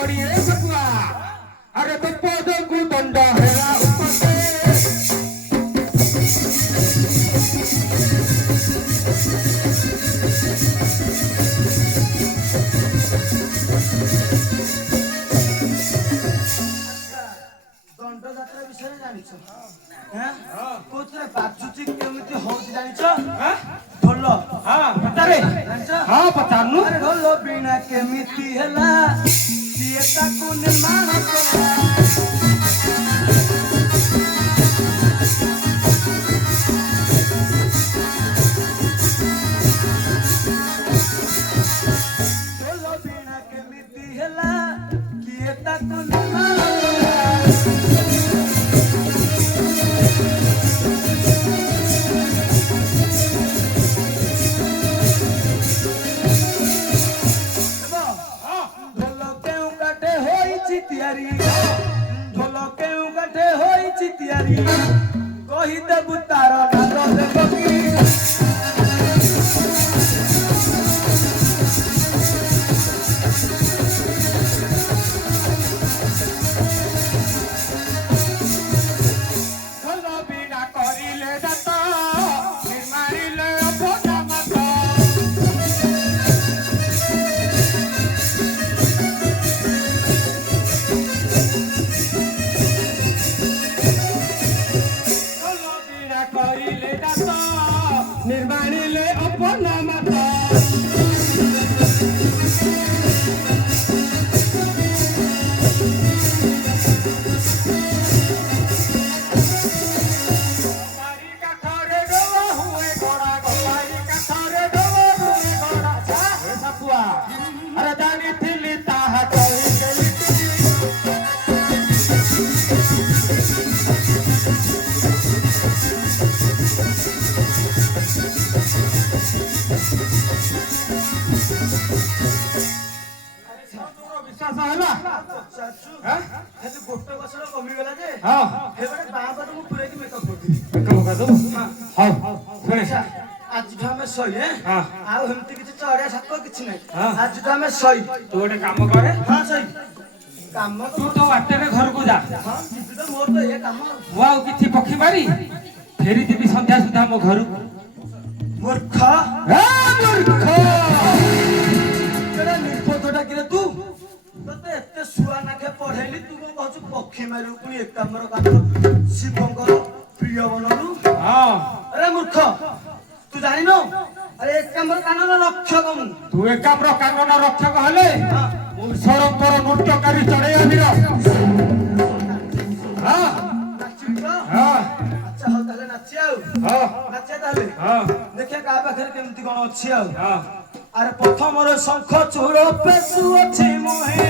पड़िए सकुआ अरे विपद को दंड हेला उपसे दंड यात्रा विषय जानिछ हैं कोथरे बाजुची केमिति होउची जानिछ हैं ढोल हां पतारे जानिछ हां पतानु अरे ढोल बिना केमिति हैला सिए ताकू निर्माण कला ढोल बिना केमिति हैला किए ताकू निर्माण ढोल केउ काठे होइछि तियारी कहि देबु तार नाद देबकी ढोल बिना करिले दत निर्माणिले अपना मत निर्माणिले अपना मत गोपारी काठरे डोवा हुए घोड़ा गोपारी काठरे डोवा हुए घोड़ा छा सपुआ अरे जानी थिली ताहा कहि गेली विश्वास होला चाचू हां हेतु गोटे बसर कमी गेला जे हां हेबडे बाबा को पुरे की मेकअप करती मेकअप कर दो हां सुने आज जो हमें सही है हां आ हमती किछि चढ़िया साप किछि नै हां आज जो हमें सही तू गोटे काम करे हां सही काम तू तो वाटेरे घर को जा हां जिबि तो मोर तो ये काम ମୁଁ ଆଉ କିଛି ପକ୍ଷୀ ମାରି ଫେରି ଯିବି ସନ୍ଧ୍ୟା ସୁଦ୍ଧା ମୋ ଘରକୁ मूर्ख ମୂର୍ଖ केड़ा निर्बोधटा किरे तू तते एते सुआ नाके पढेली तू को कहछु पक्षी मारू पुनी एकाम्बर काम शिवंकर प्रिय बनलु ହଁ अरे मूर्ख तू जानि न अरे एकाम्बर कानन रक्षक मु ତୁ ଏକାମ୍ର କାନନ ରକ୍ଷକ ହେଲେ ମୁଁ ସରଙ୍କର ନୃତ୍ୟକାରୀ ଚଢେଇ ଆନିର ହଁ नाचिब ହଁ अच्छा हो ताले नाचि आउ ହଁ नाचे ताले ହଁ देखिया का पाखरे केमती कोन अछि आउ ହଁ अरे प्रथम रो शंख चूड़ पेसु अछि मुहे